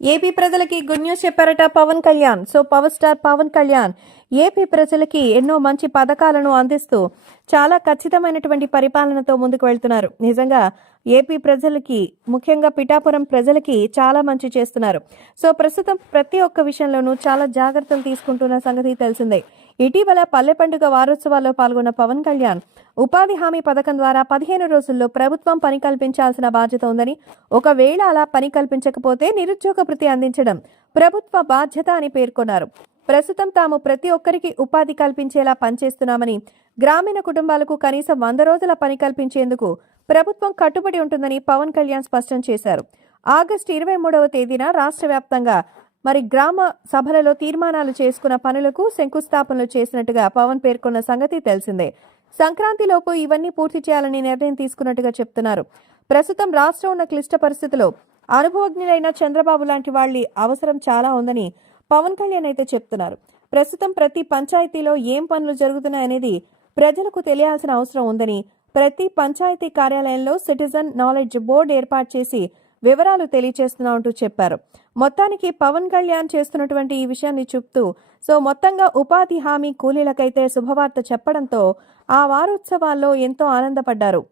AP ప్రజలకి good news చెప్పారట Pawan Kalyan. So power star Pawan Kalyan AP ప్రజలకి ఎన్నో మంచి పథకాలను అందిస్తూ చాలా ఖచ్చితమైనటువంటి పరిపాలనతో ముందుకు వెళ్తున్నారు. నిజంగా ఏపీ ప్రజలకి ముఖ్యంగా పిఠాపురం ప్రజలకి చాలా మంచి చేస్తున్నారు. సో ప్రస్తుతం ప్రతి ఒక్క విషయంలోనూ చాలా జాగ్రత్తలు తీసుకుంటున్న సంగతి తెలిసిందే. ఇటీవల పల్లె పండుగ వారోత్సవాల్లో పాల్గొన్న పవన్ కళ్యాణ్ ఉపాధి హామీ పథకం ద్వారా పదిహేను రోజుల్లో ప్రభుత్వం పని కల్పించాల్సిన బాధ్యత ఉందని ఒకవేళ అలా పని కల్పించకపోతే నిరుద్యోగ భృతి అందించడం ప్రభుత్వ బాధ్యత అని పేర్కొన్నారు. ప్రస్తుతం తాము ప్రతి ఒక్కరికి ఉపాధి కల్పించేలా పనిచేస్తున్నామని గ్రామీణ కుటుంబాలకు కనీసం వంద రోజుల పని కల్పించేందుకు ప్రభుత్వం కట్టుబడి ఉంటుందని పవన్ కళ్యాణ్ స్పష్టం చేశారు. ఆగస్టు ఇరవై మూడవ తేదీన రాష్ట్ర వ్యాప్తంగా మరి గ్రామ సభలలో తీర్మానాలు చేసుకున్న పనులకు శంకుస్థాపనలు చేసినట్టుగా పవన్ పేర్కొన్న సంగతి తెలిసిందే. సంక్రాంతిలోపు ఇవన్నీ పూర్తి చేయాలని నిర్ణయం తీసుకున్నట్టుగా చెప్తున్నారు. ప్రస్తుతం రాష్ట్రం ఉన్న క్లిష్ట పరిస్థితిలో అనుభవజ్ఞులైన చంద్రబాబు లాంటి వాళ్ళ అవసరం చాలా ఉందని పవన్ కళ్యాణ్ అయితే చెప్తున్నారు. ప్రస్తుతం ప్రతి పంచాయతీలో ఏం పనులు జరుగుతున్నాయనేది ప్రజలకు తెలియాల్సిన అవసరం ఉందని ప్రతి పంచాయతీ కార్యాలయంలో సిటిజన్ నాలెడ్జ్ బోర్డు ఏర్పాటు చేసి వివరాలు తెలియచేస్తున్నామంటూ చెప్పారు. మొత్తానికి పవన్ కళ్యాణ్ చేస్తున్నటువంటి ఈ విషయాన్ని చెప్తూ సో మొత్తంగా ఉపాధి హామీ కూలీలకైతే శుభవార్త చెప్పడంతో ఆ వారోత్సవాల్లో ఎంతో ఆనందపడ్డారు.